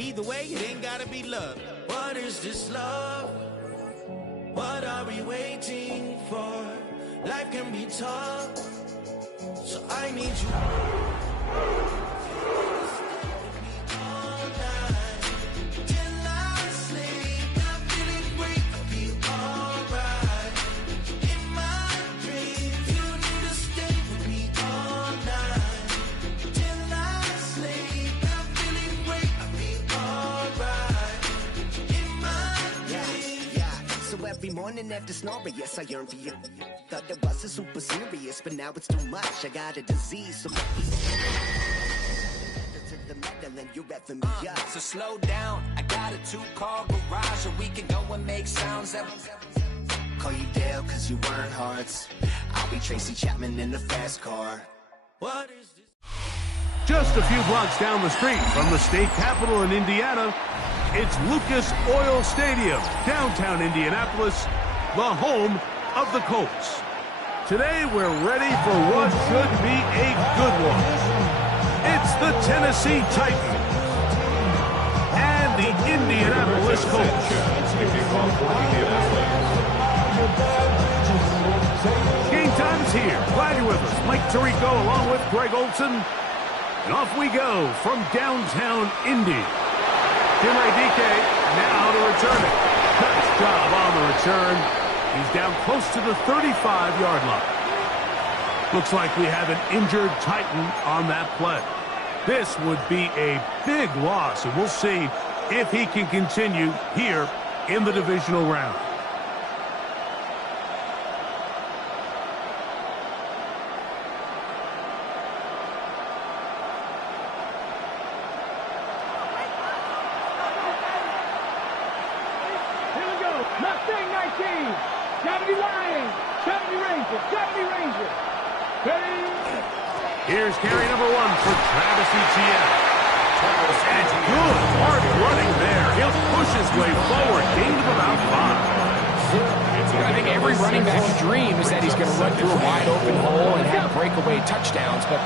either way, it ain't gotta be love. What is this love? What are we waiting for? Life can be tough, so I need you. Every morning after snoring, yes, I yearn for you. Thought that wasn't super serious, but now it's too much. I got a disease, so to the metal and you're effing me up. So slow down, I got a 2-car garage, so we can go and make sounds. Call you Dale, cause you weren't hearts. I'll be Tracy Chapman in the fast car. What is this? Just a few blocks down the street from the state capitol in Indiana, it's Lucas Oil Stadium, downtown Indianapolis, the home of the Colts. Today we're ready for what should be a good one. It's the Tennessee Titans and the Indianapolis Colts. Game time is here. Glad you're with us. Mike Tirico along with Greg Olson. And off we go from downtown Indy. Jim Radike now to return it. Nice job on the return. He's down close to the 35-yard line. Looks like we have an injured Titan on that play. This would be a big loss, and we'll see if he can continue here in the divisional round. Here's carry number 1 for Travis Etienne. And good hard running there. He'll push his way forward. Gain of about 5. I think every running back's dream is that he's going to run through a wide open hole and have breakaway touchdowns, but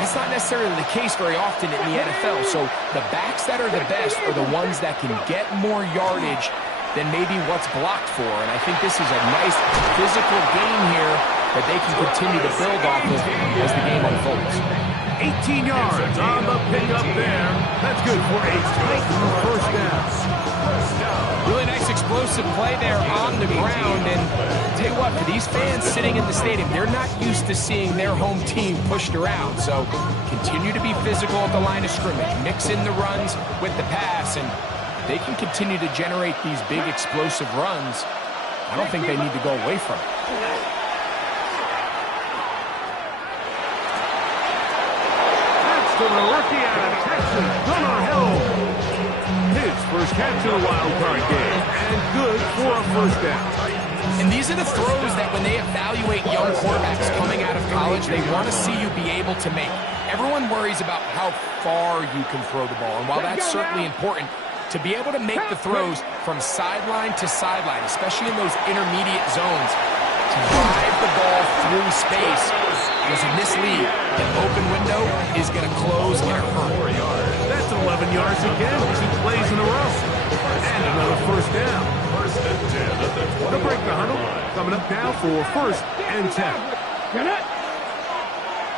that's not necessarily the case very often in the NFL. So the backs that are the best are the ones that can get more yardage than maybe what's blocked for. And I think this is a nice physical game here that they can continue to build off of as the game unfolds. 18 yards on the pickup there. That's good for a Titan first down. Really nice explosive play there on the ground. And tell you what, for these fans sitting in the stadium, they're not used to seeing their home team pushed around. So continue to be physical at the line of scrimmage. Mix in the runs with the pass, and they can continue to generate these big explosive runs. I don't think they need to go away from it. To the rookie out of Texas, Gunnar Hill. His first catch in a wild card game, and good for a first down. And these are the throws that when they evaluate young quarterbacks coming out of college, they want to see you be able to make. Everyone worries about how far you can throw the ball, and while that's certainly important, to be able to make the throws from sideline to sideline, especially in those intermediate zones, to drive the ball through space, because in this league, an open window is going to close in a hurry. That's 11 yards again, 2 plays in a row. And another first down. To break the huddle, coming up now for first and 10. Get it!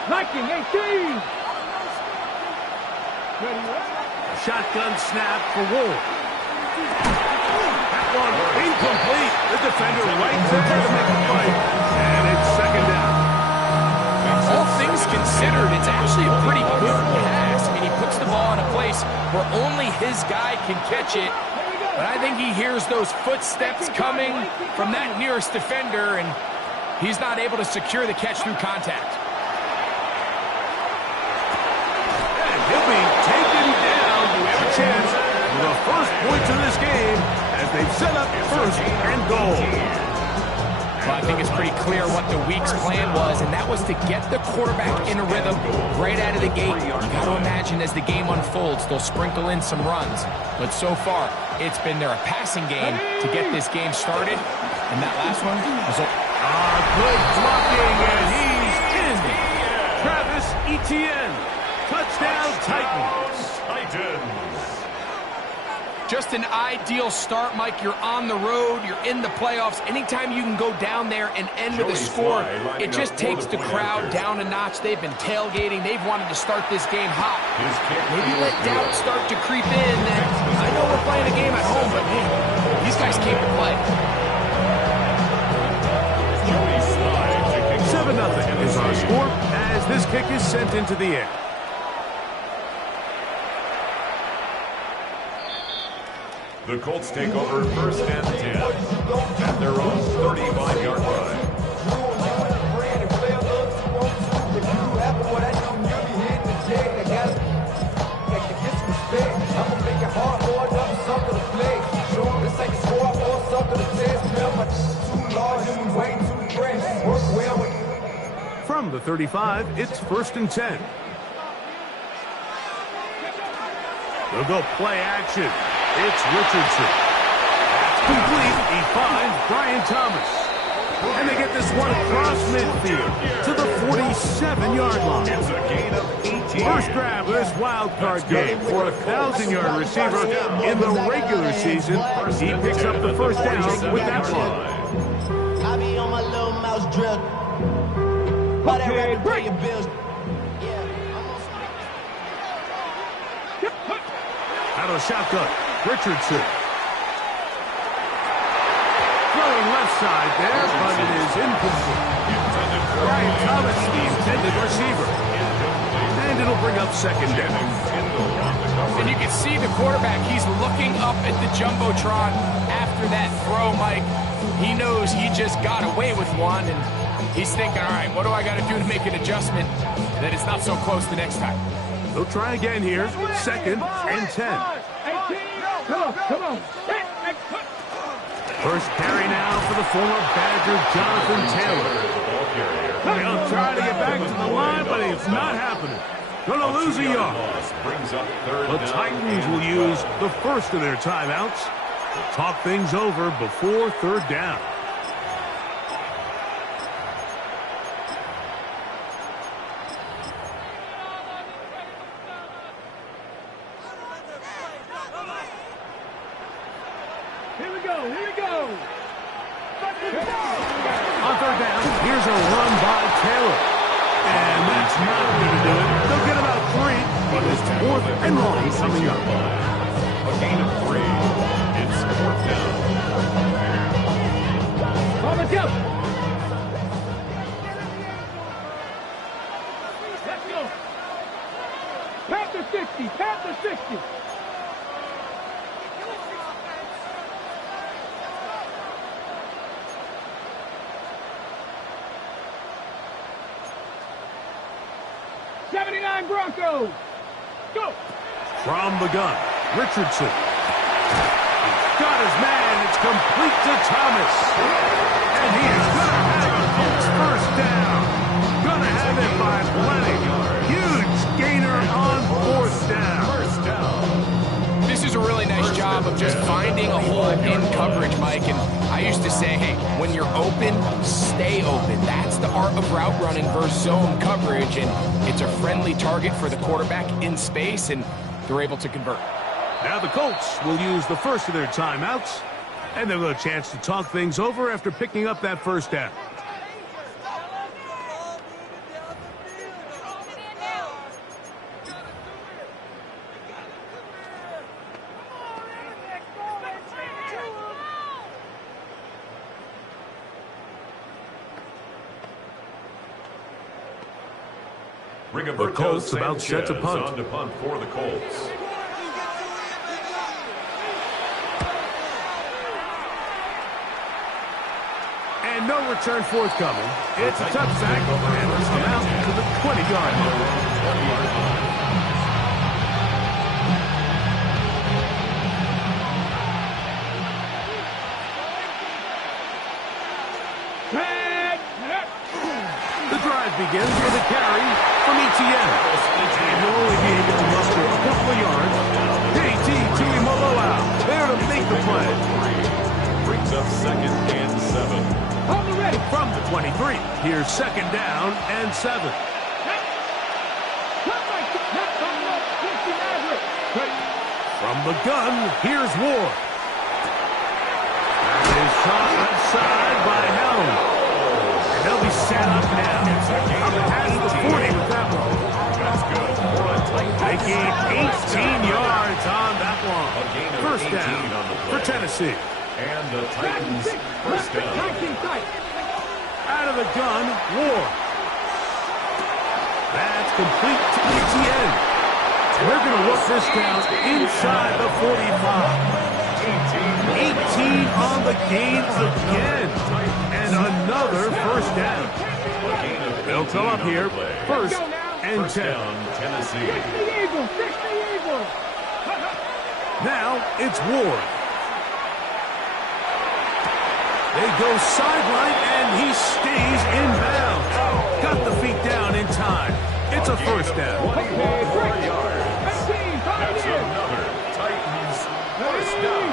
Viking 18! Shotgun snap for Wolf. That one incomplete. The defender right there to make a play. And it's second down. All things considered, it's actually a pretty good pass. I mean, he puts the ball in a place where only his guy can catch it. But I think he hears those footsteps coming from that nearest defender, and he's not able to secure the catch through contact. And he'll be taken down. We have a chance for the first points of this game as they've set up first and goal. Well, I think it's pretty clear what the week's plan was, and that was to get the quarterback in a rhythm right out of the gate. You got to imagine as the game unfolds, they'll sprinkle in some runs. But so far, it's been their passing game to get this game started, and that last one was a good blocking, and he's in. Travis Etienne, touchdown Titans. Just an ideal start, Mike. You're on the road. You're in the playoffs. Anytime you can go down there and end with a score, it just takes the crowd down a notch. They've been tailgating. They've wanted to start this game hot. Maybe let doubt start to creep in that I know we're playing a game at home, but man, these guys came to play. 7-0 is our score as this kick is sent into the air. The Colts take over first and 10 at their own 35-yard line. From the 35, it's first and 10. They'll go play action. It's Richardson. That's complete. He finds Brian Thomas. And they get this one across midfield to the 47-yard line. It's a gain of 18. First grab of this wild card game for a 1,000-yard receiver in the regular season. He picks up the first down with that one. I be on my little mouse drill. Okay, break. Out of shotgun, Richardson. Throwing left side there, but it is incomplete. Brian Thomas, the intended receiver. And it'll bring up second down. And you can see the quarterback, he's looking up at the Jumbotron after that throw, Mike. He knows he just got away with one, and he's thinking, all right, what do I got to do to make an adjustment that it's not so close the next time? They'll try again here, second and 10. Come on. First carry now for the former Badger, Jonathan Taylor. He'll try to get back to the line, but it's not happening. Gonna lose a yard. The Titans will use the first of their timeouts to talk things over before third down. Here we go. On third down, here's a run by Taylor. And that's not going to do it. They'll get about 3, but it's fourth and long coming up. A gain of 3. It's fourth down. Let's go. Let's go. Panther 60. Broncos. Go. From the gun, Richardson. He's got his man. It's complete to Thomas. And he is going to have it, folks. First down. Going to have it by plenty. Huge gainer on fourth down. First down. This is a really nice job of just finding a hole in coverage, Mike. And I used to say, hey, when you're open, stay open. That's the art of route running versus zone coverage. And it's a friendly target for the quarterback in space, and they're able to convert. Now the Colts will use the first of their timeouts, and they'll have a chance to talk things over after picking up that first down. The Colts about set to punt. On to punt for the Colts. And no return forthcoming. It's a tough sack, and it's come out to the 20-yard line. The drive begins with a carry from Etienne. And he'll only be able to muster a couple of yards. JT Tuimoloau there to make the play. Brings up second and 7. From the 23, here's second down and 7. From the gun, here's Ward. That is shot outside by Helm. And they'll be set up now. Up past the 40 with that one. That's good. They gained 18 yards on that one. First down for Tennessee. And the Titans first down. Out of the gun, Ward. That's complete to Etienne. They're going to work this down inside the 45. 18 on the gain again. And another first down. They'll come up here. First and 10. Tennessee. Now it's Ward. They go sideline, and he stays in bounds. Got the feet down in time. It's a first down. 24 yards. That's another Titans first down.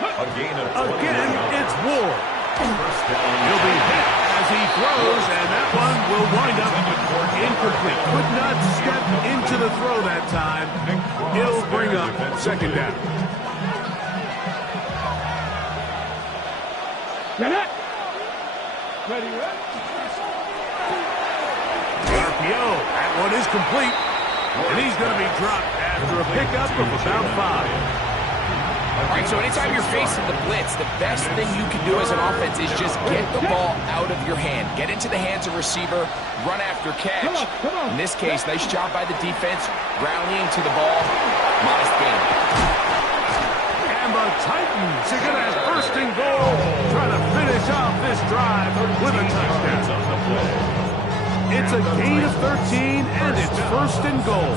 A gain of 20 Again, yards. it's Ward. First down. He'll be hit as he throws, and that one will wind up incomplete. Could not step into the throw that time. It'll bring up second down. Ready, The RPO, that one is complete. And he's going to be dropped after a pickup of about 5. All right, so anytime you're facing the blitz, the best thing you can do as an offense is just get the ball out of your hand. Get into the hands of receiver, run after catch. In this case, nice job by the defense, rallying to the ball. Modest gain. And the Titans are going to have first and goal, trying to finish off this drive with a touchdown. It's a gain of 13, and it's first and goal.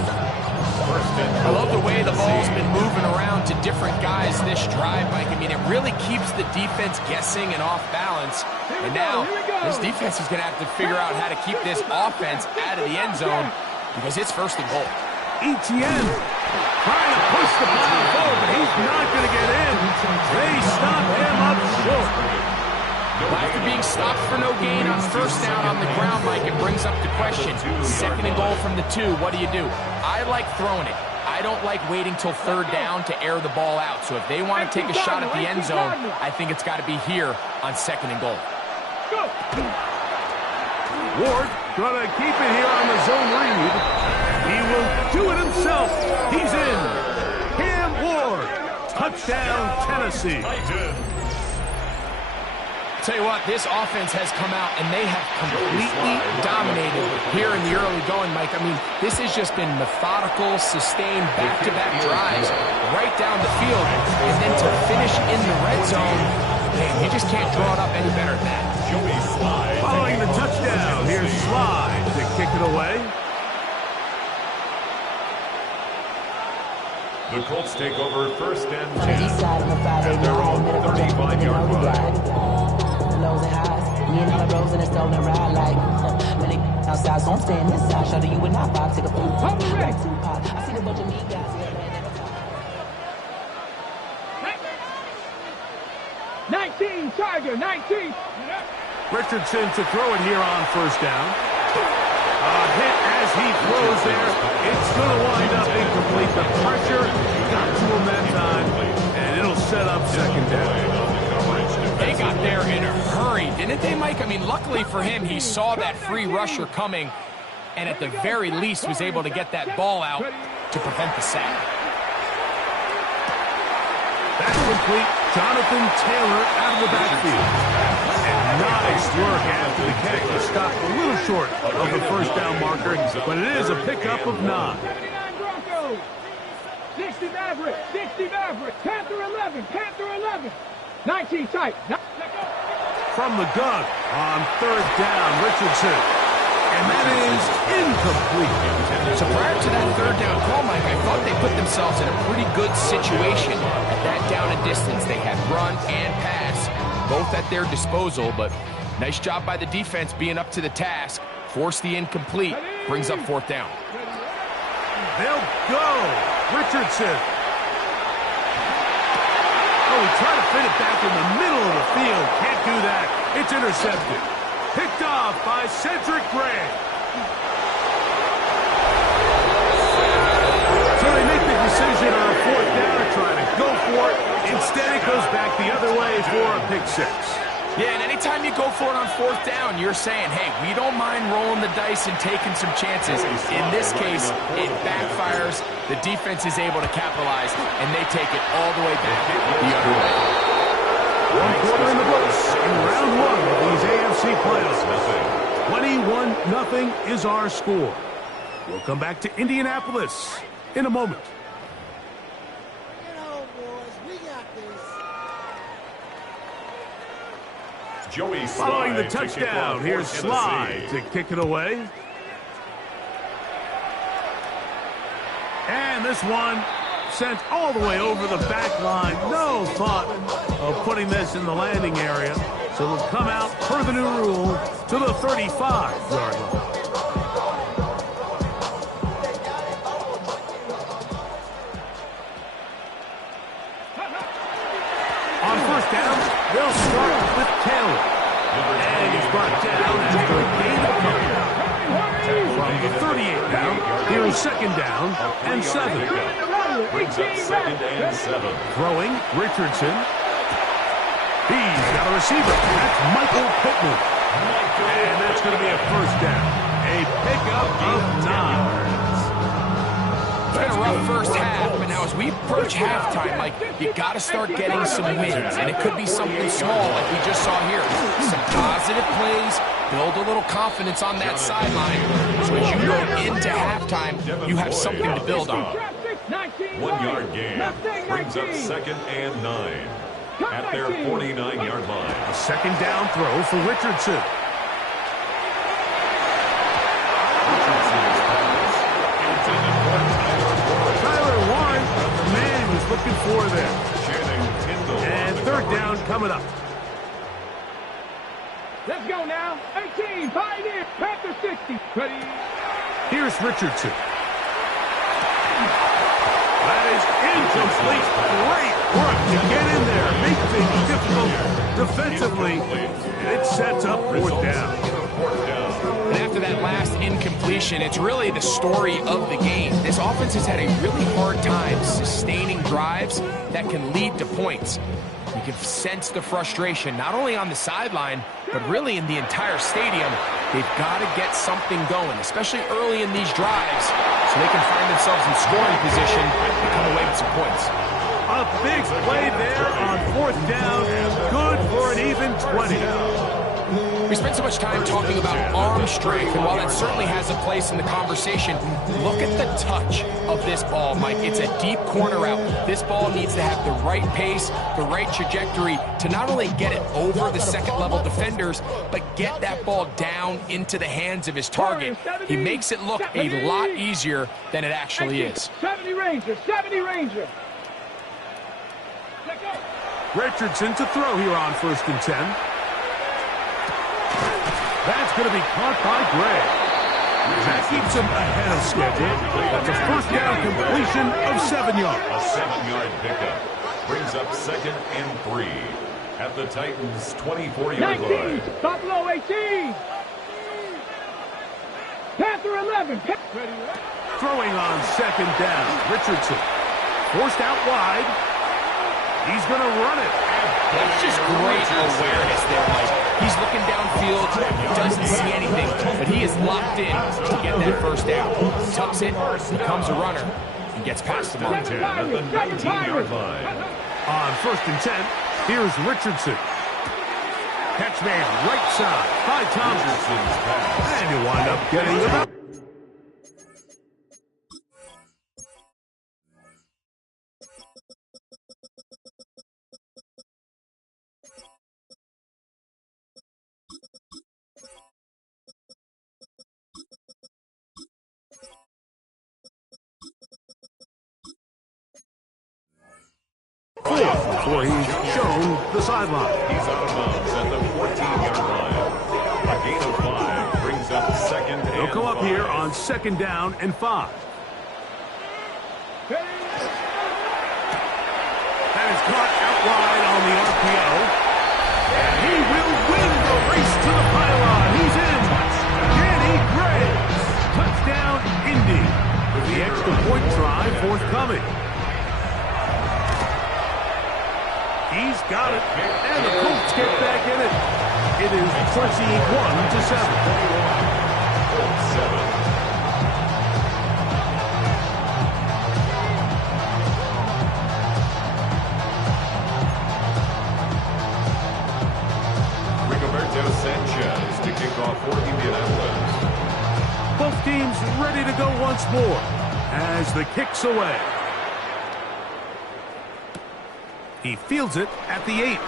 I love the way the ball's been moving around to different guys this drive, Mike. I mean, it really keeps the defense guessing and off balance. And now, this defense is going to have to figure out how to keep this offense out of the end zone because it's first and goal. Etienne trying to push the ball forward, but he's not going to get in. They stop him up short. Well, after being stopped for no gain on first down on the ground, Mike, it brings up the question. Second and goal from the 2, what do you do? I like throwing it. I don't like waiting till third down to air the ball out. So if they want to take a shot at the end zone, I think it's got to be here on second and goal. Ward going to keep it here on the zone read. He will do it himself. He's in. Cam Ward. Touchdown, Tennessee. Tell you what, this offense has come out and they have completely dominated here in the early going, Mike. I mean, this has just been methodical, sustained, back-to-back drives right down the field. And then to finish in the red zone, man, you just can't draw it up any better than that. Following the touchdown, here's Slide to kick it away. The Colts take over first and On the 10. east side of the Friday At their own night, 35-yard line. Lows and highs, me and all the bros in a stolen ride like when they outside, so I'm staying this side. Show you and I vibe, take a food. Like Tupac. I see the bunch of me guys here, man. 19, Tiger, 19. Richardson to throw it here on first down. A hit as he throws there. It's going to wind up incomplete. The pressure got to him that time, and it'll set up second down. They got there in a hurry, didn't they, Mike? I mean, luckily for him, he saw that free rusher coming and at the very least was able to get that ball out to prevent the sack. That's complete. Jonathan Taylor out of the backfield. And nice work after the catch to stop a little short of the first down marker, but it is a pickup of 9. 79 Broncos. 60 Maverick, 60 Maverick. Panther 11, Panther 11. 19 tight. From the gun on third down, Richardson. And that is incomplete. So prior to that third down call, Mike, I thought they put themselves in a pretty good situation at that down and distance. They had run and pass, both at their disposal, but nice job by the defense being up to the task. Force the incomplete, brings up fourth down. They'll go. Richardson. Oh, he tried to fit it back in the middle of the field. Can't do that. It's intercepted. Picked off by Cedric Gray. So they make the decision on fourth down it goes back the other way for a pick six. Yeah, and anytime you go for it on fourth down, you're saying, hey, we don't mind rolling the dice and taking some chances. In this case, it backfires. The defense is able to capitalize, and they take it all the way back the other way. One quarter in the books in round one of these AFC playoffs. 21-0 is our score. We'll come back to Indianapolis in a moment. Following the touchdown, here's Sly to kick it away. And this one sent all the way over the back line. No thought of putting this in the landing area. So it'll come out per the new rule to the 35-yard line. On first down, they'll start with Taylor. And he's brought down after a gain of couple. From the 38 now, here's second down and 7. Brings up second and 7. Throwing, Richardson. He's got a receiver. That's Michael Pittman. And that's going to be a first down. A pickup of 9. It's been a rough first half, but now as we approach halftime, Mike, you got to start getting some wins, and it could be something small like we just saw here. Some positive plays, build a little confidence on that sideline, so as you go into halftime, you have something to build on. 1 yard gain brings up second and 9 at their 49-yard line. A second down throw for Richardson. Looking for there. And third down coming up. Let's go now. 18, Pioneer, Panther 60. Ready. Here's Richardson. That is incomplete. Great work to get in there. Make things difficult defensively. And it sets up fourth down. And after that last incompletion, it's really the story of the game. This offense has had a really hard time sustaining drives that can lead to points. You can sense the frustration, not only on the sideline, but really in the entire stadium. They've got to get something going, especially early in these drives, so they can find themselves in scoring position and come away with some points. A big play there on fourth down. Good for an even 20. We spent so much time talking about arm strength, and while that certainly has a place in the conversation, look at the touch of this ball, Mike. It's a deep corner route. This ball needs to have the right pace, the right trajectory to not only get it over the second-level defenders, but get that ball down into the hands of his target. He makes it look a lot easier than it actually is. 70 Ranger, 70 Ranger. Richardson to throw here on first and 10. That's going to be caught by Gray. That keeps him ahead of schedule. That's a first down completion of 7 yards. A 7-yard pickup brings up second and 3 at the Titans' 24-yard 19, line. Buffalo 18. Panther 11. Throwing on second down. Richardson forced out wide. He's going to run it. That's just great awareness there, Mike. He's looking downfield, doesn't see anything, but he is locked in to get that first down. Tucks it, becomes a runner, and gets past the mark. At the 19-yard line. On first and 10, here's Richardson. Catch made right side by Thompson. And you wind up getting the ball. Before he's shown the sideline. He's out of bounds at the 14-yard line. A gain of 5 brings up second and 5. He'll come up here on second down and 5. That is caught out wide on the RPO. And he will win the race to the pylon. He's in. Danny Gray. Touchdown, Indy. With the extra point try forthcoming. He's got it. And the Colts get back in it. It is 21-7. 7. Sanchez to kick off for Indianapolis. Both teams ready to go once more as the kick's away. He fields it at the 8.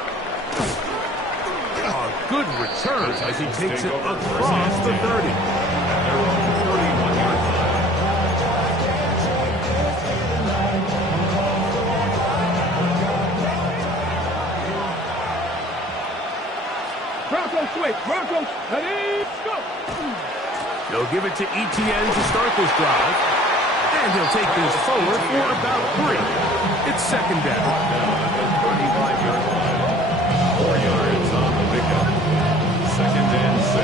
A good return as he takes it across the 30. They're on the 41-yard line. Broncos switch. Broncos. Ready, go. They'll give it to Etienne to start this drive. And he'll take this forward for about 3. It's second down. Now at the 35-yard line. 4 yards on the pickup. Second and 6.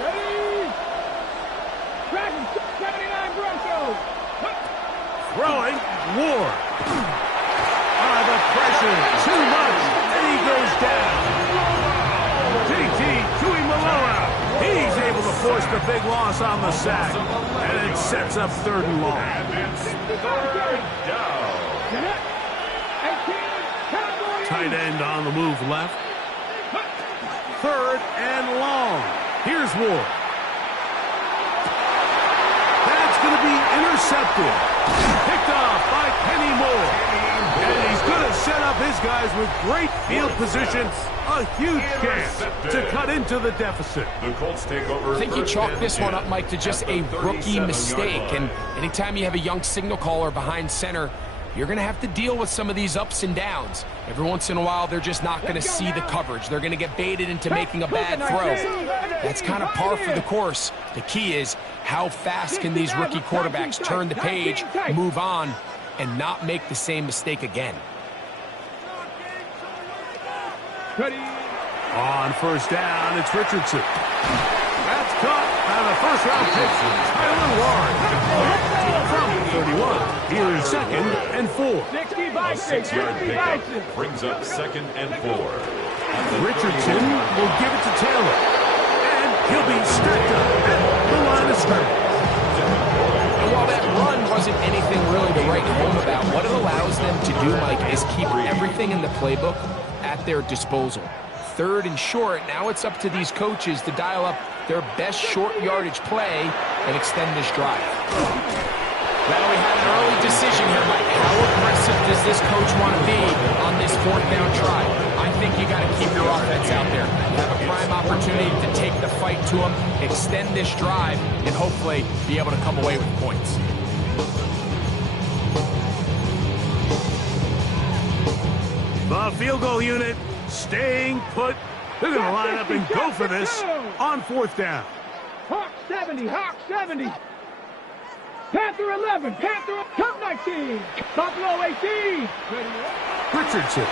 Ready. Dragons 79 Broncos. Throwing, Ward. The pressure, too much, and he goes down. JT Tuimoloau. He's able to force the big loss on the sack, and it sets up 3rd and long. And it's 3rd down. Tight end on the move left. 3rd and long. Here's Ward. That's going to be intercepted. Picked off by Kenny Moore. And he's going to set up his guys with great field position. A huge chance to cut into the deficit. The Colts take over. I think you chalk this one up, Mike, to just a rookie mistake. And anytime you have a young signal caller behind center, you're going to have to deal with some of these ups and downs. Every once in a while, they're just not going to see the coverage. They're going to get baited into making a bad throw. That's kind of par for the course. The key is how fast can these rookie quarterbacks turn the page, move on, and not make the same mistake again. On first down, it's Richardson. That's caught by the first-round pick, Tyler Ward. From 31, here is 2nd and 4. A 6-yard pickup brings up 2nd and 4. Richardson will give it to Taylor. And he'll be stacked up at the line of scrimmage. And while that run wasn't anything really to write home about, what it allows them to do, Mike, is keep everything in the playbook at their disposal. 3rd and short, now it's up to these coaches to dial up their best short yardage play and extend this drive. Well, we had an early decision here, Mike. How aggressive does this coach want to be on this 4th down try? I think you got to keep your offense out there. You have a prime opportunity to take the fight to them, extend this drive, and hopefully be able to come away with points. The field goal unit staying put. They're going to line up and go for this on 4th down. Hawk 70, Hawk 70. Panther 11, Panther, Cup 19, Buffalo 18. Richardson.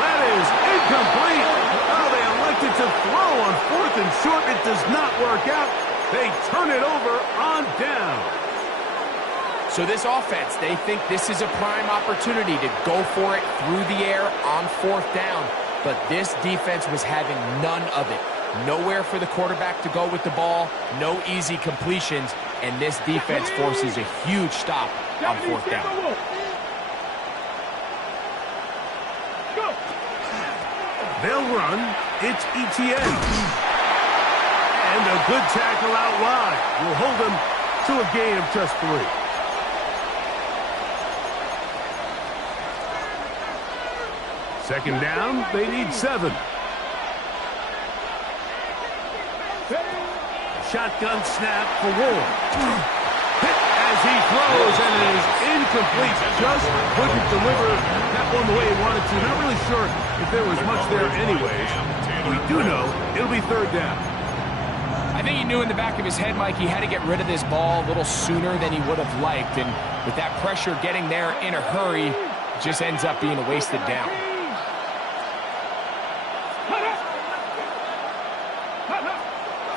That is incomplete. Oh, they elected to throw on 4th and short. It does not work out. They turn it over on down. So this offense, they think this is a prime opportunity to go for it through the air on 4th down. But this defense was having none of it. Nowhere for the quarterback to go with the ball, no easy completions, and this defense forces a huge stop on 4th down. They'll run. It's Etienne. And a good tackle out wide will hold them to a gain of just 3. Second down, they need 7. Shotgun snap for Ward. Hit as he throws, and it is incomplete. Just couldn't deliver that one the way he wanted to. Not really sure if there was much there anyways. We do know it'll be 3rd down. I think he knew in the back of his head, Mike, he had to get rid of this ball a little sooner than he would have liked. And with that pressure getting there in a hurry, it just ends up being a wasted down.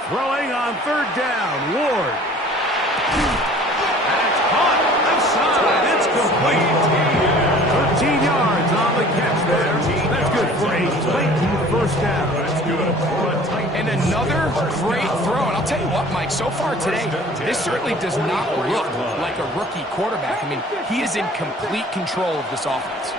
Throwing on third down, Ward. And it's caught. Left side. It's complete. 13 yards on the catch there. That's good for a late first down. That's good. And another great throw. And I'll tell you what, Mike, so far today, this certainly does not look like a rookie quarterback. I mean, he is in complete control of this offense.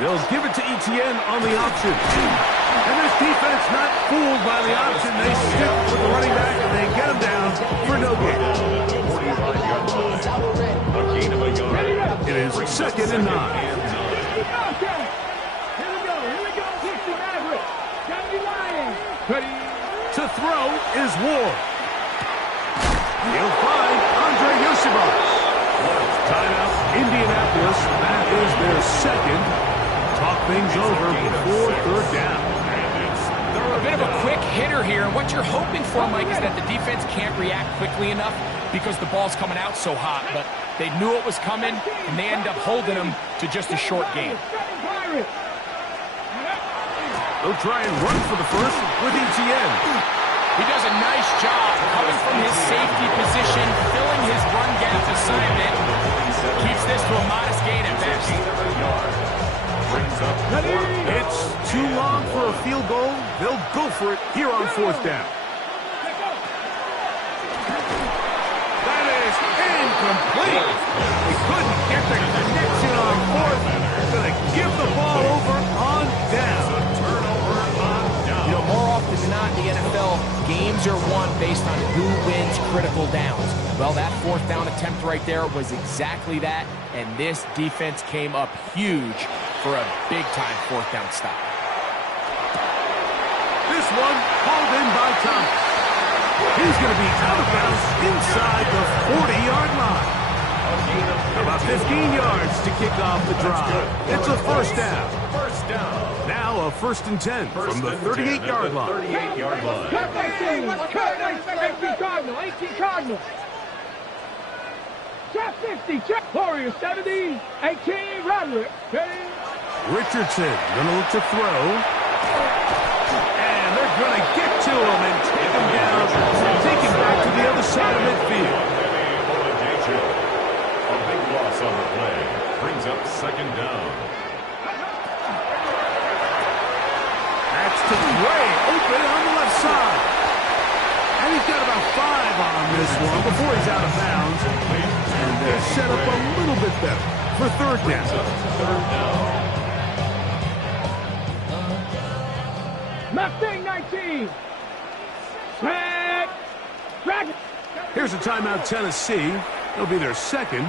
They'll give it to Etienne on the option. And this defense not fooled by the option. They stick with the running back and they get him down for no gain. A gain of a yard. It is 2nd and 9. Here we go. 60 Maverick. Gotta be lying. To throw is Ward. He'll find Andre Yoshibas. Timeout, Indianapolis. That is their second. Talk things over before third down. A bit of a quick hitter here. And what you're hoping for, Mike, is that the defense can't react quickly enough because the ball's coming out so hot. But they knew it was coming, and they end up holding them to just a short gain. They'll try and run for the first with Etienne. He does a nice job coming from his safety position, filling his run gap assignment. Keeps this to a modest gain at best. It's too long for a field goal. They'll go for it here on fourth down. That is incomplete. They couldn't get the connection on fourth. They're going to give the ball over on down. You know, more often than not in the NFL, games are won based on who wins critical downs. Well, that fourth down attempt right there was exactly that, and this defense came up huge for a big-time fourth down stop. This one hauled in by Thomas. He's going to be out of bounds inside the 40-yard line. About 15 yards to kick off the drive. It's a first down. Now a 1st and 10 from the 38-yard line. 38-yard line. Cut 18 Cardinal. 18 Cardinal. Check 50. Check Warriors 70. 18 Roderick. Richardson going to look to throw. And they're going to get to him and take him down. Take him back to the other side of midfield. A big loss on the play. Brings up 2nd down. That's to Gray. Open on the left side. And he's got about 5 on this one before he's out of bounds. And they're set up a little bit better for third down. Mustang 19. Dragon. Here's a timeout, Tennessee. It'll be their second,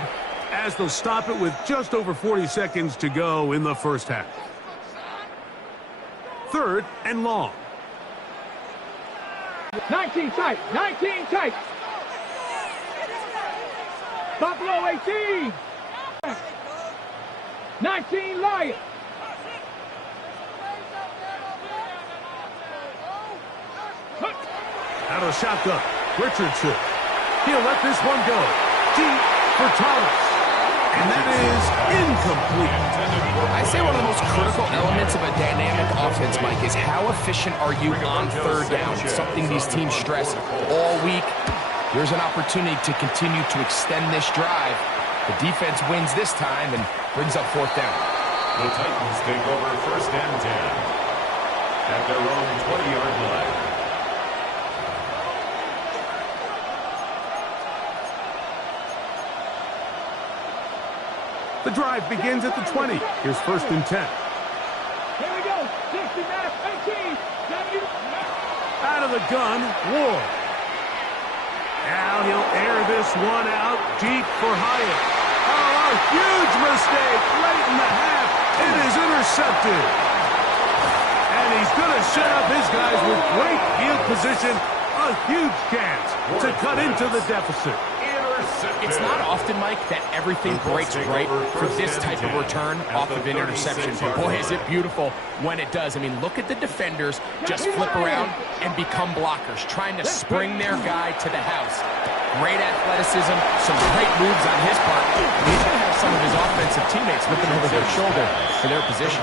as they'll stop it with just over 40 seconds to go in the first half. 3rd and long. 19 tight. 19 tight. Buffalo 18. 19 Lion. Out of the shotgun, Richardson. He'll let this one go. Deep for Thomas. And that is incomplete. I say one of the most critical elements of a dynamic offense, Mike, is how efficient are you on third down? It's something these teams stress all week. Here's an opportunity to continue to extend this drive. The defense wins this time and brings up fourth down. The Titans take over 1st and 10 at their own 20-yard line. The drive begins at the 20. Here's 1st and 10. Here we go. 60 minutes. 18. 70. Out of the gun, Ward. Now he'll air this one out deep for Hyatt. Oh, a huge mistake late in the half. It is intercepted. And he's going to set up his guys with great field position. A huge chance to cut into the deficit. It's not often, Mike, that everything breaks right for this type of return off of an interception. But boy, is it beautiful when it does. I mean, look at the defenders just flip around and become blockers, trying to spring their guy to the house. Great athleticism, some great moves on his part. He's going to have some of his offensive teammates looking over their shoulder for their position.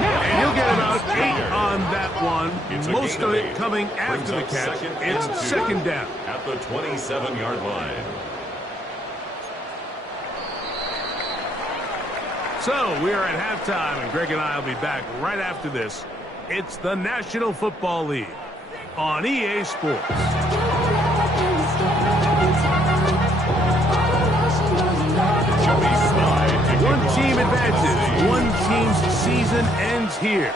And he'll get about 8 on that one. Most of it coming after the catch. It's second down. At the 27-yard line. So we are at halftime, and Greg and I will be back right after this. It's the National Football League on EA Sports. One team advances. One team's season ends here.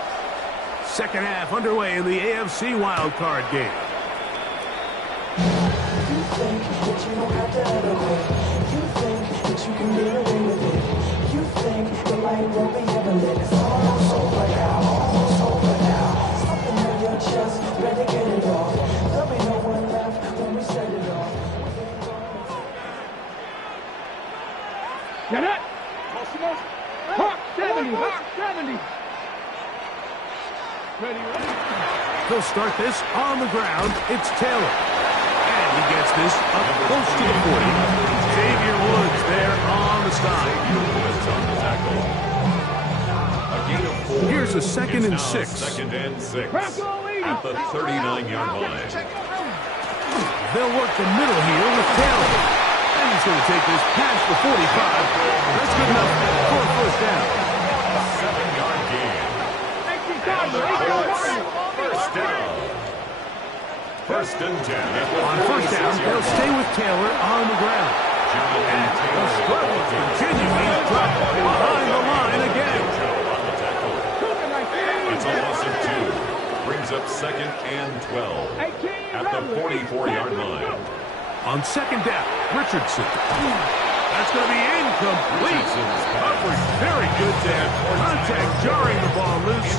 Second half underway in the AFC wildcard game. You think that you don't have to ever quit. You think that you can get away with it. You think the light won't be ever lit. It's almost over now, almost over now. Something on your chest, better get it off. There'll be no one left when we set it off. Get it! Hawk 70, Hawk 70. Ready. They'll start this on the ground. It's Taylor. And he gets this up close to the 40. Xavier Woods there on the side. Here's a second and 6. Second and 6. At the 39-yard line. They'll work the middle here with Taylor. And he's going to take this past the 45. That's good enough for a first down. 7-yard gain. First down. First and 10. On first down, they'll stay with Taylor on the ground. And the struggle continues. He's dropped behind the line again. It's a loss of 2. Brings up second and 12. At the 44-yard line. On second down, Richardson. That's going to be incomplete. Coverage very good there. Contact jarring the ball loose.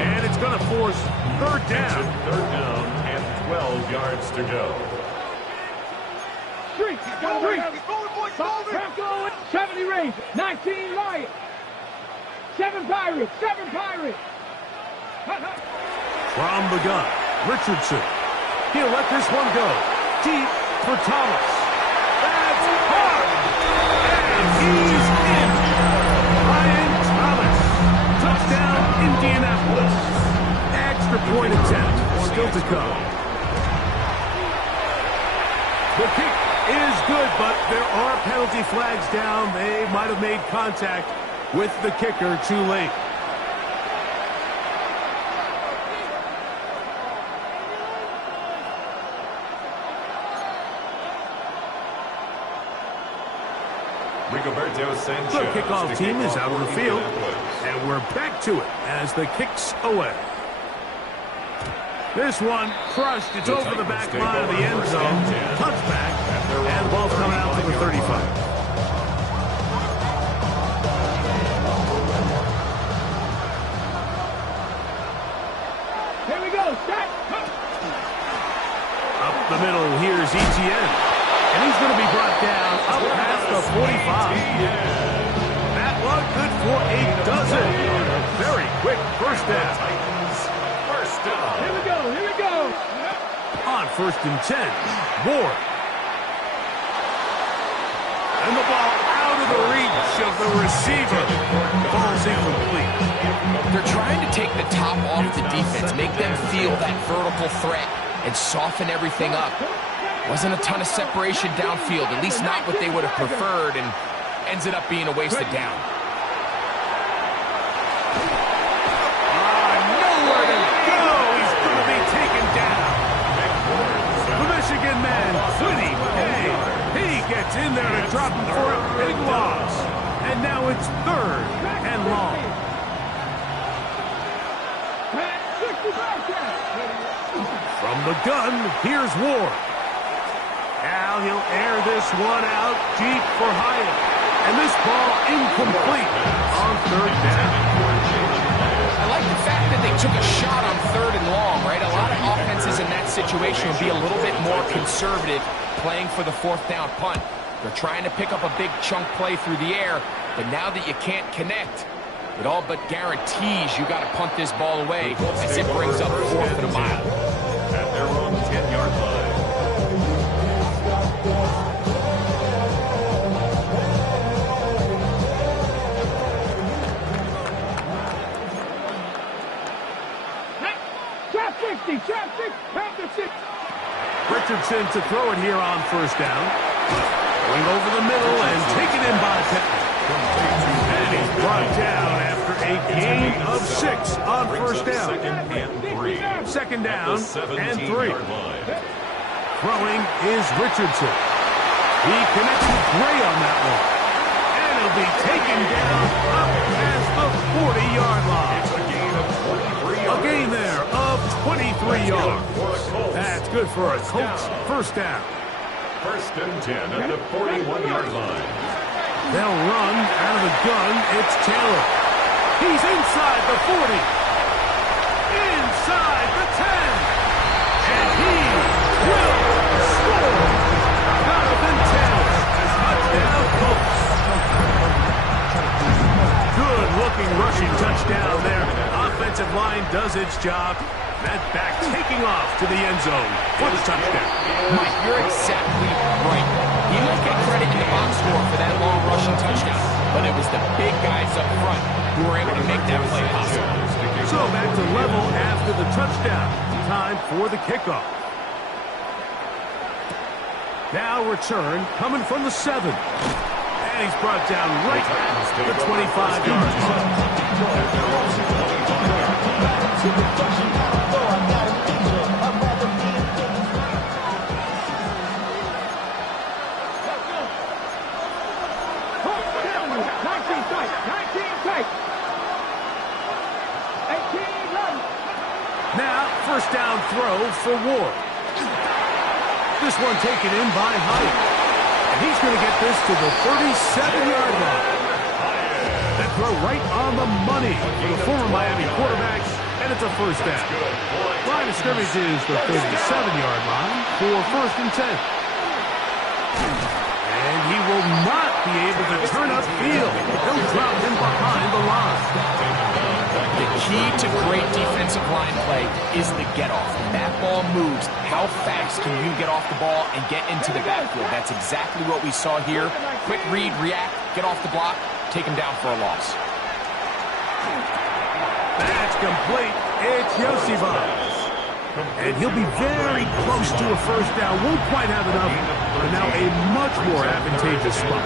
And it's going to force third down. Third down and 12 yards to go. Street. 70 Rangers. 19 Lions. 7 Pirates. 7 Pirates. From the gun, Richardson. He'll let this one go. Deep for Thomas. That's hard. And he's in. Ryan Thomas. Touchdown, Indianapolis. Extra point attempt still to come. The kick is good, but there are penalty flags down. They might have made contact with the kicker too late. Rigoberto Sanchez. The kickoff team is out of the field, and we're back to it as the kick's away. This one crushed. It's over the back line of the end zone. Touchback, and the ball's coming out to the 35. Here we go. Set. Up the middle, here's Etienne. And he's going to be brought down up past the 45. That one good for a dozen. Very quick first down. First down. Here we go. Here we go. On first and 10, Ward. And the ball out of the reach of the receiver. Ball's incomplete. They're trying to take the top off the defense, make them feel that vertical threat, and soften everything up. Wasn't a ton of separation downfield, at least not what they would have preferred, and ends it up being a wasted down. Nowhere to go. He's going to be taken down. The Michigan man, Quiddy Pay. He gets in there to drop him for a big loss. And now it's third and long. From the gun, here's Ward. Now he'll air this one out deep for Hyatt. And this ball incomplete on third down. I like the fact that they took a shot on third and long, right? A lot of offenses in that situation would be a little bit more conservative playing for the fourth down punt. They're trying to pick up a big chunk play through the air, but now that you can't connect, it all but guarantees you got to punt this ball away as it brings up fourth and a mile. At their own 10-yard line. 60, trap 6, Panther 6. Richardson to throw it here on first down. Going over the middle and taken in by Pittman. And he's brought down after a gain of 6 on first down. Second down and 3. Throwing is Richardson. He connects with Gray on that one. And he'll be taken down up past the 40-yard line. A gain there of 23 yards. That's good for a Colts first down. First and 10 at the 41-yard line. They'll run out of the gun. It's Taylor. He's inside the 40. Inside the 10. And he will score. Jonathan Taylor. Touchdown Colts. Good-looking rushing touchdown there. Offensive line does its job. That back taking off to the end zone for the touchdown. Mike, you're exactly right. He might get credit in the box score for that long rushing touchdown, but it was the big guys up front who were able to make that play possible. So back to level after the touchdown. Time for the kickoff. Now return coming from the 7. And he's brought down right at the 25-yard line. Now, first down throw for Ward. This one taken in by Hyatt. And he's going to get this to the 37-yard line. That throw right on the money for the former Miami quarterback, and it's a first down. Line of scrimmage is the 37-yard line for first and 10. And he will not be able to turn upfield. They'll drop him behind the line. The key to great defensive line play is the get-off. When that ball moves, how fast can you get off the ball and get into the backfield? That's exactly what we saw here. Quick read, react, get off the block, take him down for a loss. That's complete. It's Yosibas. And he'll be very close to a first down. Won't quite have enough, but now a much more advantageous spot.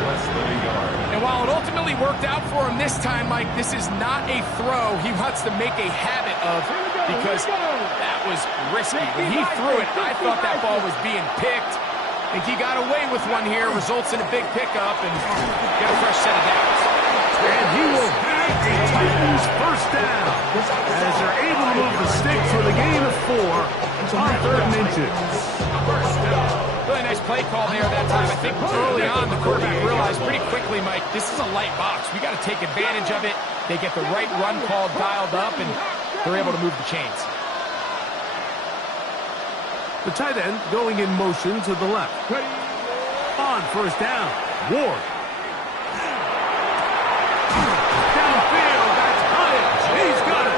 And while it ultimately worked out for him this time, Mike, this is not a throw he wants to make a habit of because that was risky. When he threw it, I thought that ball was being picked. I think he got away with one here, results in a big pickup, and get a fresh set of downs. And he will have a Titans first down as they're able to move the sticks with a gain of 4 on 3rd and inches. Really nice play call there that time. I think early on the quarterback realized pretty quickly, Mike, this is a light box. We got to take advantage of it. They get the right run call dialed up, and they're able to move the chains. The tight end going in motion to the left. On first down, Ward. Downfield, that's Hyatt. He's got it.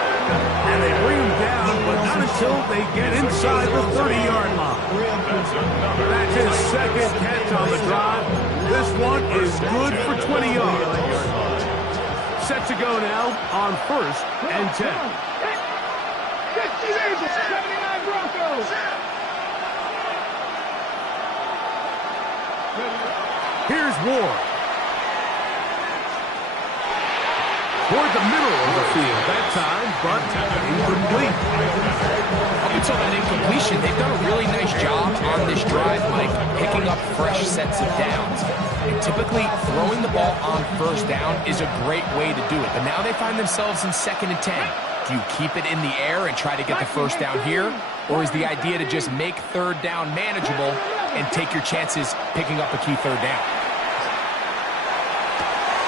And they bring him down, but not until they get inside the 30-yard line. That's his second catch on the drive. This one is good for 20 yards. Set to go now on first and 10. 79 Broncos. Here's Ward. Toward the middle of the field that time, but incomplete. Up until that incompletion, they've done a really nice job on this drive, Mike, picking up fresh sets of downs. And typically, throwing the ball on first down is a great way to do it. But now they find themselves in 2nd and 10. Do you keep it in the air and try to get the first down here? Or is the idea to just make 3rd down manageable and take your chances picking up a key 3rd down?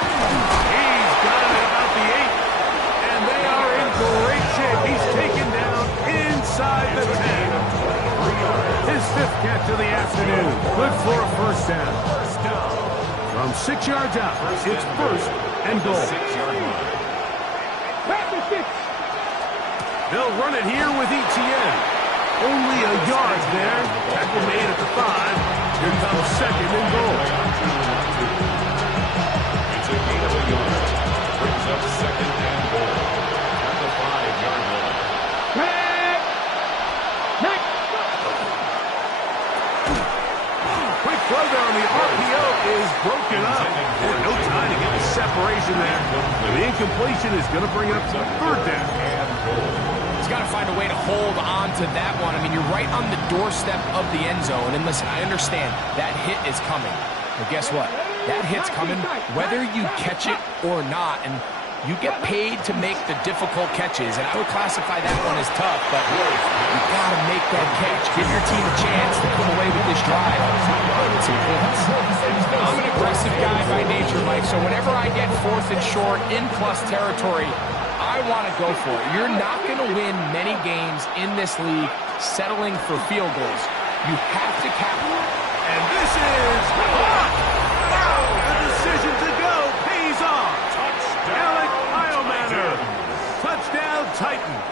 He's got it about the 8. And they are in great shape. He's taken down inside the 10. His 5th catch of the afternoon. Good for a first down. From 6 yards out, it's first and goal. They'll run it here with Etienne. Only a yard there. Tackle made at the 5. Here comes 2nd and goal. It's a gain of a yard. Brings up 2nd and goal at the 5-yard line. throw there on the RPO is broken up. And no time to get the separation there. And the incompletion is going to bring up some third down. He's got to find a way to hold on to that one. I mean, you're right on the doorstep of the end zone. And listen, I understand that hit is coming. But guess what? That hit's coming whether you catch it or not. And you get paid to make the difficult catches. And I would classify that one as tough. But you got to make that catch. Give your team a chance to come away with this drive. I'm an aggressive guy by nature, Mike. So whenever I get 4th and short in plus territory, I want to go for it. You're not going to win many games in this league settling for field goals. You have to capitalize. And this is the decision to go pays off. Alec Heilmanner. Touchdown Titans.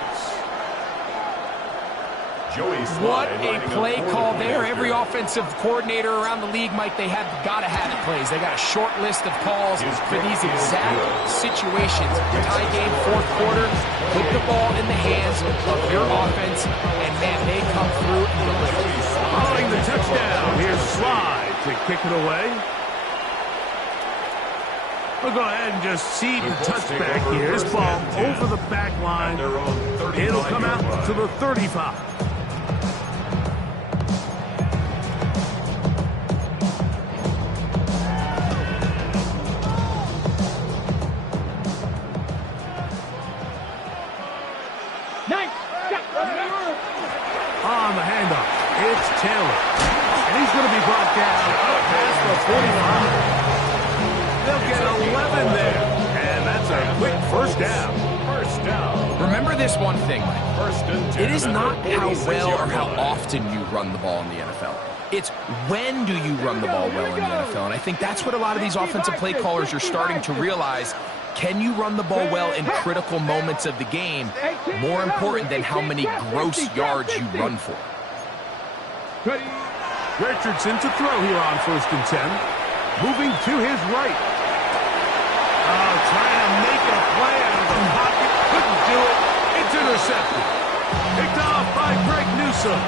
What a play call there. Every offensive coordinator around the league, Mike, they have got to have plays. They got a short list of calls for these exact situations. Tie game, 4th quarter, put the ball in the hands of your offense, and man, they come through and deliver. Following the touchdown, here's Slide to kick it away. We'll go ahead and just seed the touchback here. This ball over the back line. It'll come out to the 35. On the handoff, it's Taylor. And he's going to be brought down up past the 45. They'll get 11 there. And that's a quick first down. First down. Remember this one thing, Mike. It is not how well or how often you run the ball in the NFL. It's when do you run the ball well in the NFL. And I think that's what a lot of these offensive play callers are starting to realize. Can you run the ball well in critical moments of the game? More important than how many gross yards you run for. Richardson to throw here on 1st and 10. Moving to his right. Trying to make a play out of the pocket. Couldn't do it. It's intercepted. Picked off by Greg Newsome.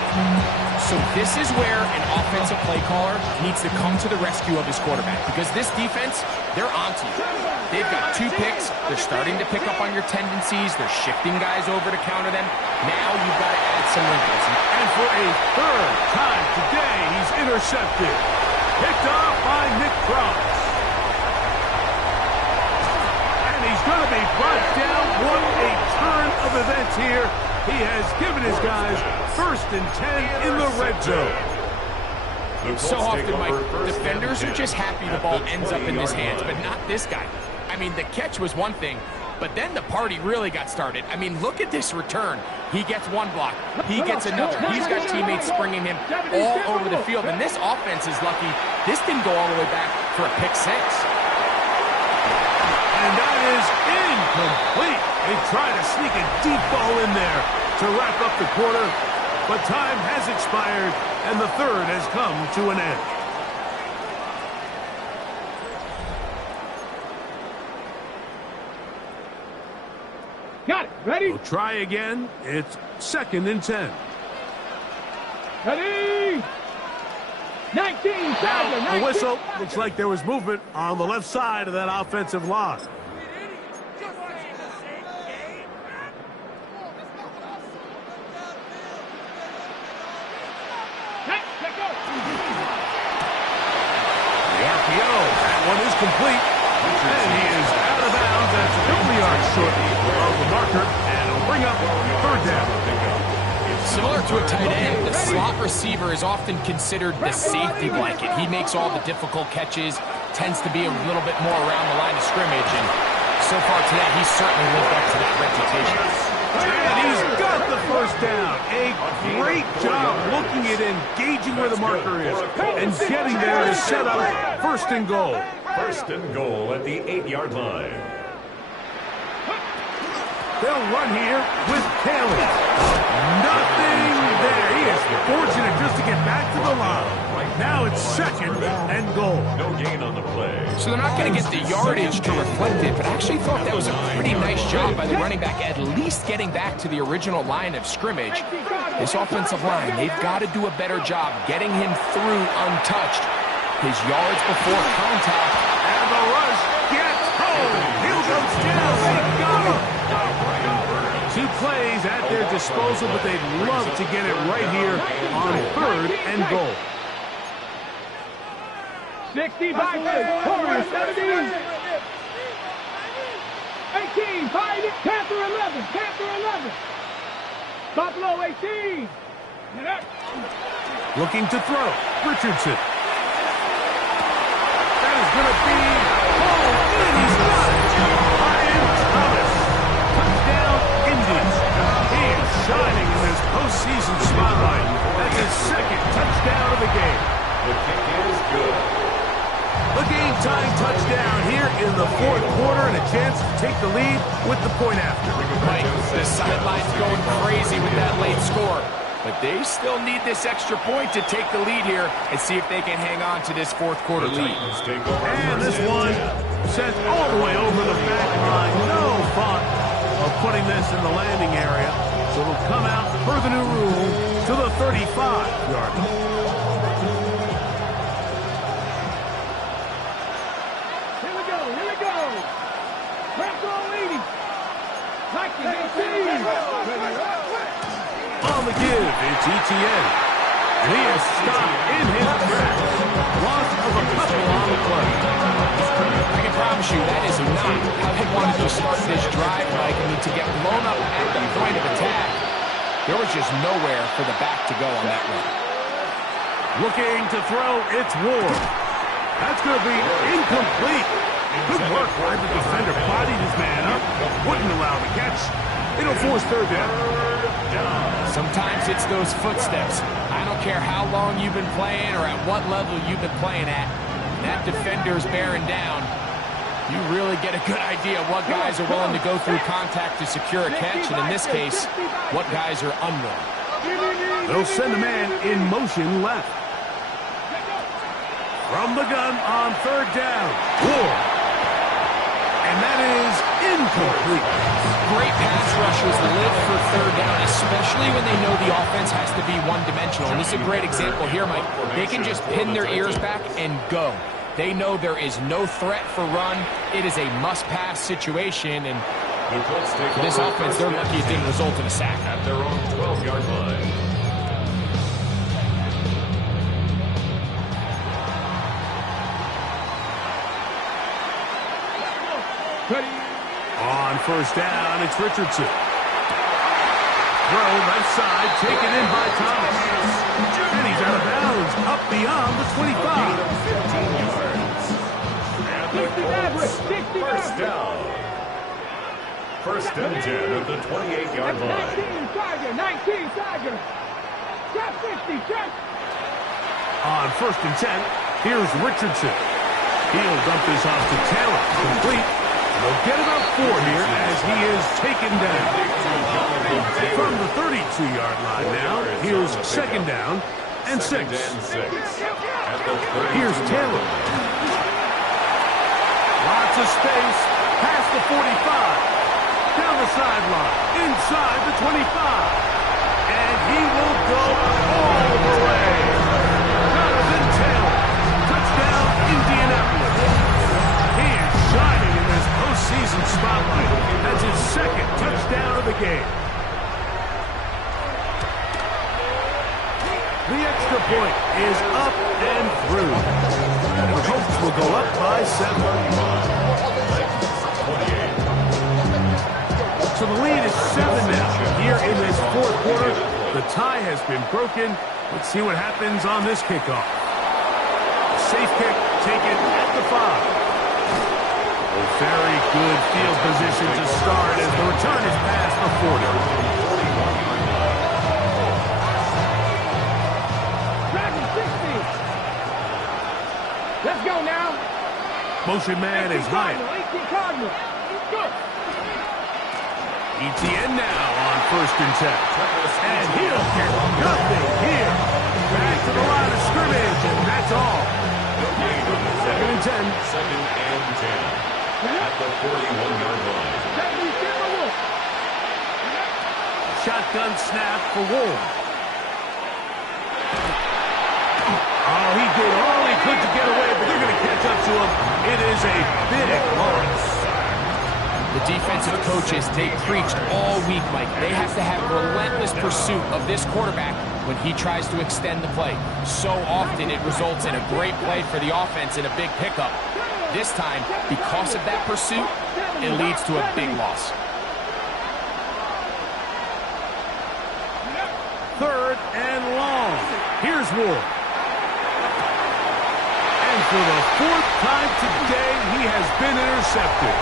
So this is where an offensive play caller needs to come to the rescue of his quarterback. Because this defense, they're onto you. They've got 2 picks. They're starting to pick up on your tendencies. They're shifting guys over to counter them. Now you've got to add some wrinkles. And for a 3rd time today, he's intercepted. Picked off by Nick Cross. And he's going to be brought down. What a turn of events here. He has given his guys 1st and 10 in the red zone. So often, Mike, defenders are just happy the ball ends up in his hands, but not this guy. I mean, the catch was one thing, but then the party really got started. I mean, look at this return. He gets one block. He gets another. He's got teammates springing him all over the field, and this offense is lucky. This didn't go all the way back for a pick 6. And that is incomplete. They try to sneak a deep ball in there to wrap up the quarter, but time has expired, and the 3rd has come to an end. Got it. Ready? We'll try again. It's 2nd and 10. Ready? 19. Now, a whistle. Looks like there was movement on the left side of that offensive line. The RPO. That one is complete. And he is out of bounds. That's a couple yards short of the marker. And it'll bring up 3rd down. Similar to a tight end, the slot receiver is often considered the safety blanket. He makes all the difficult catches, tends to be a little bit more around the line of scrimmage, and so far today, he's certainly lived up to that reputation. And he's got the 1st down. A great job looking at engaging where the marker is and getting there to set up 1st and goal. 1st and goal at the 8-yard line. They'll run here with Taylor. Nothing there. He is fortunate just to get back to the line. Now it's 2nd and goal. No gain on the play. So they're not going to get the yardage to reflect it, but I actually thought that was a pretty nice job by the running back, at least getting back to the original line of scrimmage. This offensive line, they've got to do a better job getting him through untouched. his yards before contact. And the rush gets home. Hill goes down. They got him. 2 plays at their disposal, but they'd love to get it right here on 3rd and goal. 60 by 4, 17. 18, 5, Panther 11, Panther 11. Buffalo 18. Looking to throw. Richardson. That is going to be home. And he's got it. Ryan Thomas. Touchdown, Indians. He is shining in this postseason spotlight. That's his 2nd touchdown of the game. The kick is good. A game-tying touchdown here in the 4th quarter and a chance to take the lead with the point after. Mike, the sideline's going crazy with that late score. But they still need this extra point to take the lead here and see if they can hang on to this 4th quarter lead. And this one sent all the way over the back line. No thought of putting this in the landing area. So it'll come out per the new rule to the 35-yard line. On the give, it's Etienne. And he is stopped in his tracks. Loss of a couple on the play. I can promise you that is not how they wanted to start this drive, Mike. I mean, to get blown up at the point of attack, there was just nowhere for the back to go on that run. Looking to throw, it's Ward. That's going to be incomplete. Good work by the defender. Bodied his man up. Wouldn't allow the catch. It'll force 3rd down. Sometimes it's those footsteps. I don't care how long you've been playing or at what level you've been playing at. That defender's bearing down. You really get a good idea of what guys are willing to go through contact to secure a catch, and in this case, what guys are unwilling. They'll send a man in motion left. From the gun on 3rd down. Ward. And that is incomplete. Great pass rushers live for 3rd down, especially when they know the offense has to be one-dimensional. And this is a great example here, Mike. They can just pin their ears back and go. They know there is no threat for run. It is a must-pass situation, and for this offense, they're lucky it didn't result in a sack. At their own 12-yard line. On 1st down, it's Richardson. Throw left side, taken in by Thomas. And he's out of bounds, up beyond the 25. 15 yards. First down. 1st and 10 at the 28-yard line. 19, Tiger. Trap 50, trap. On 1st and 10, here's Richardson. He'll dump this off to Taylor. Complete. They'll get about 4 here as he is taken down. From the 32-yard line now, here's 2nd down and 6. Here's Taylor. Lots of space, past the 45. Down the sideline, inside the 25. And he will go all the way. Jonathan Taylor. Touchdown, Indianapolis. He is shining in this postseason spotlight. That's his 2nd touchdown of the game. The extra point is up and through. And the Colts will go up by 7. So the lead is 7 now. Here in this 4th quarter, the tie has been broken. Let's see what happens on this kickoff. Safe kick taken at the 5. A very good field position to start as the return is past the 40. Let's go now. Motion man is high. Etienne now on 1st and 10. And he'll get nothing here. Back to the line of scrimmage, and that's all. 2nd and 10. 2nd and 10. At the 41-yard line. Shotgun snap for Wolf. Oh, he did all he could to get away to him. It is a big loss. The defensive coaches, they preached all week, Mike. They have to have relentless pursuit of this quarterback when he tries to extend the play. So often it results in a great play for the offense and a big pickup. This time, because of that pursuit, it leads to a big loss. Third and long. Here's Ward. And for the fourth time today, he has been intercepted.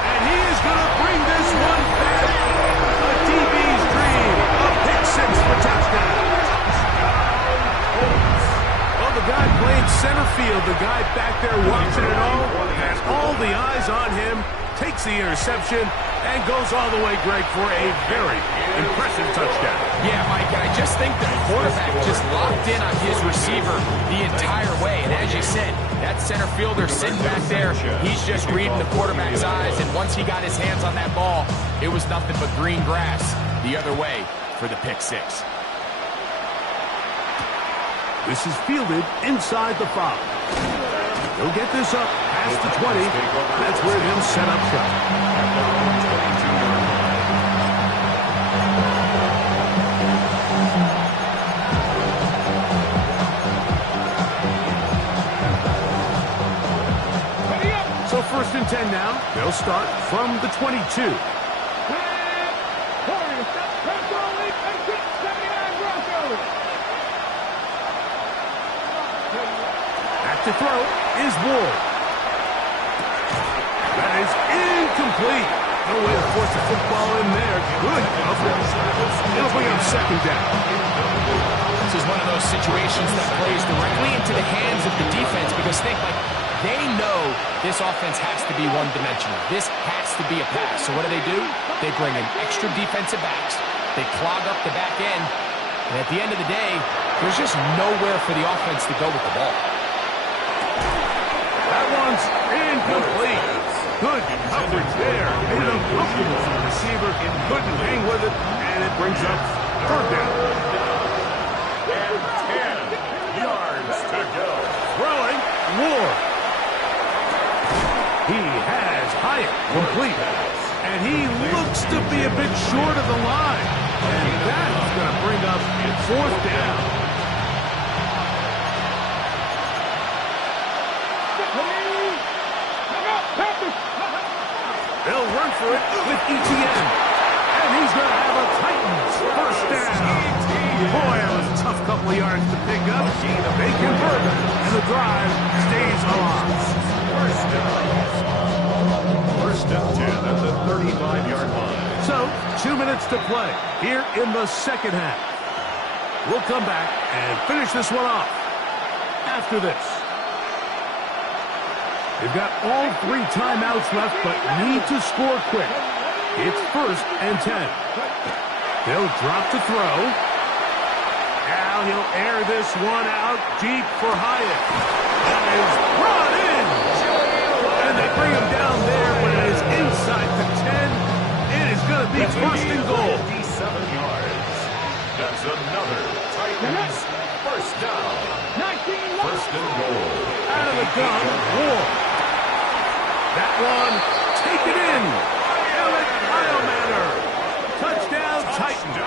And he is going to bring this one back. A DB's dream. A pick six for touchdown. Well, the guy played center field. The guy back there watching it all. Has all the eyes on him. Takes the interception and goes all the way, Greg, for a very impressive touchdown. Yeah, Mike, I just think the quarterback just locked in on his receiver the entire way. And as you said, that center fielder sitting back there, he's just reading the quarterback's eyes. And once he got his hands on that ball, it was nothing but green grass the other way for the pick six. This is fielded inside the 5. He'll get this up past the 20. That's where he'll set up shop. So 1st and 10 now. They'll start from the 22. To throw is Ward. That is incomplete. No way to force the football in there. Good coverage. It'll bring up 2nd down. This is one of those situations that plays directly into the hands of the defense because they know this offense has to be one-dimensional. This has to be a pass. So what do? They bring in extra defensive backs. They clog up the back end. And at the end of the day, there's just nowhere for the offense to go with the ball. That one's incomplete. Good coverage there. Made it uncomfortable for the receiver. Couldn't hang with it, and it brings up 3rd down. And 10 yards to go. Throwing, Ward. He has Hyatt complete. And he looks to be a bit short of the line. And that's going to bring up 4th down. They'll run for it with ETN. And he's going to have a Titans 1st down. Boy, that was a tough couple of yards to pick up. They convert, and the drive stays alive. 1st and 10 at the 35-yard line. So, 2 minutes to play here in the 2nd half. We'll come back and finish this one off after this. They've got all 3 timeouts left, but need to score quick. It's 1st and 10. They'll drop to throw. Now he'll air this one out deep for Hyatt. That is brought in. And they bring him down there, but it is inside the 10. It is going to be 1st and goal. 57 yards. That's another Titans 1st down. 1st and goal. Out of the gun, Ward. That one, taken in. Alec Heilmatter. Touchdown, Titans.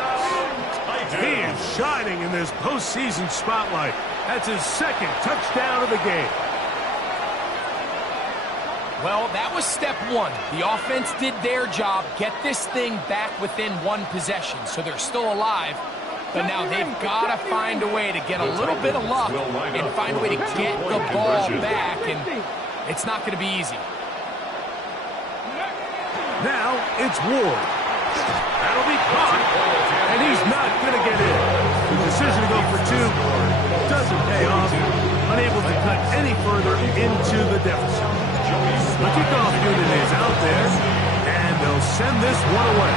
He is shining in this postseason spotlight. That's his 2nd touchdown of the game. Well, that was step 1. The offense did their job, get this thing back within 1 possession, so they're still alive. But now they've got to find a way to get a little bit of luck and find a way to get the ball back, and it's not going to be easy. Now it's Ward. That'll be caught, and he's not going to get in. The decision to go for 2 doesn't pay off. Unable to cut any further into the deficit. The kickoff unit is out there, and they'll send this one away.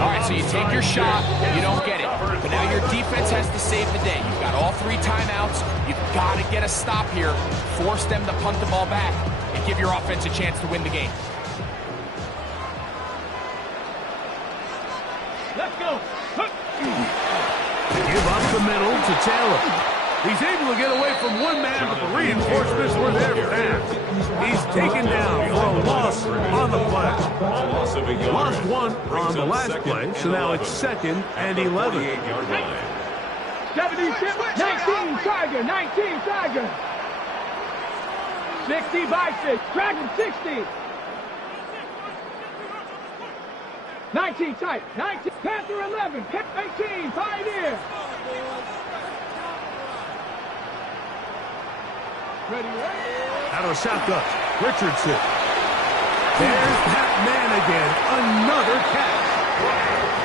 All right, so you take your shot, you don't get it. But now your defense has to save the day. You've got all 3 timeouts. You've got to get a stop here, force them to punt the ball back, and give your offense a chance to win the game. Let's go. Give up the middle to Taylor. He's able to get away from one man, but the reinforcements were there fast. He's taken down for a loss on the play. Lost one on the last play, so now it's 2nd and 11. 19 Tiger, 19 Tiger. 60 by 6, Dragon 60. 19 tight, 19, Panther 11, 18, Pioneer. Ready. Out of shotgun, Richardson. There's that man again, another catch.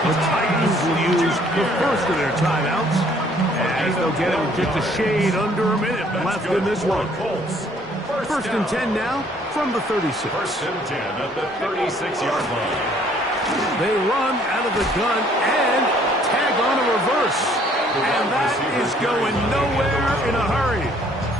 The Titans will use the first of their timeouts, as they'll get it with just a shade under a minute left in this one. First and 10 now from the 36. First and 10 at the 36-yard line. They run out of the gun and tag on a reverse. And that is going nowhere in a hurry.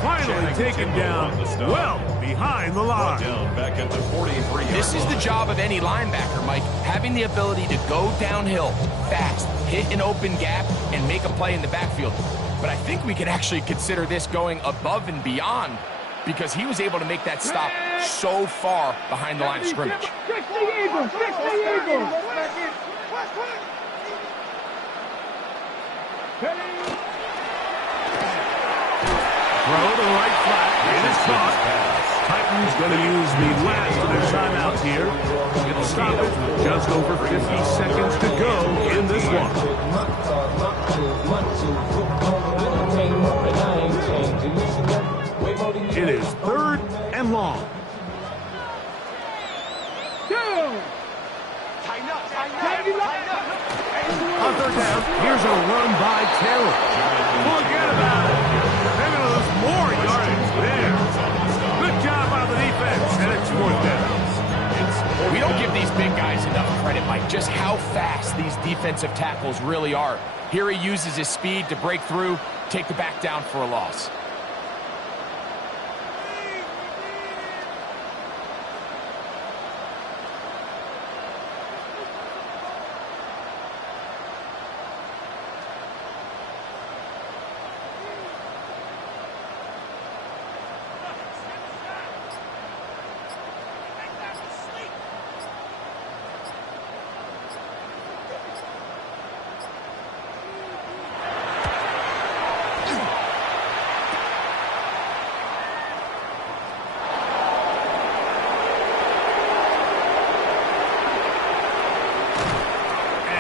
Finally taken down well behind the line. Back at the 43-yard line. This is the job of any linebacker, Mike, having the ability to go downhill fast, hit an open gap, and make a play in the backfield. But I think we can actually consider this going above and beyond, because he was able to make that stop so far behind the line of scrimmage. 60 Eagles, 60 Eagles. Throw to the right flat. It is caught. Titans going to use the last of their timeouts here. Get the stoppage with just over 50 seconds to go in this one. It is 3rd and long. On 3rd down, here's a run by Taylor. Forget about it. They're going to lose more yardage there. Good job by the defense, and it's 4th down. We don't give these big guys enough credit, Mike, just how fast these defensive tackles really are. Here he uses his speed to break through, take the back down for a loss.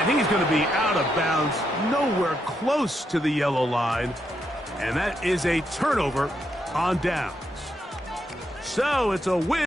He's going to be out of bounds, nowhere close to the yellow line. And that is a turnover on downs. So it's a win.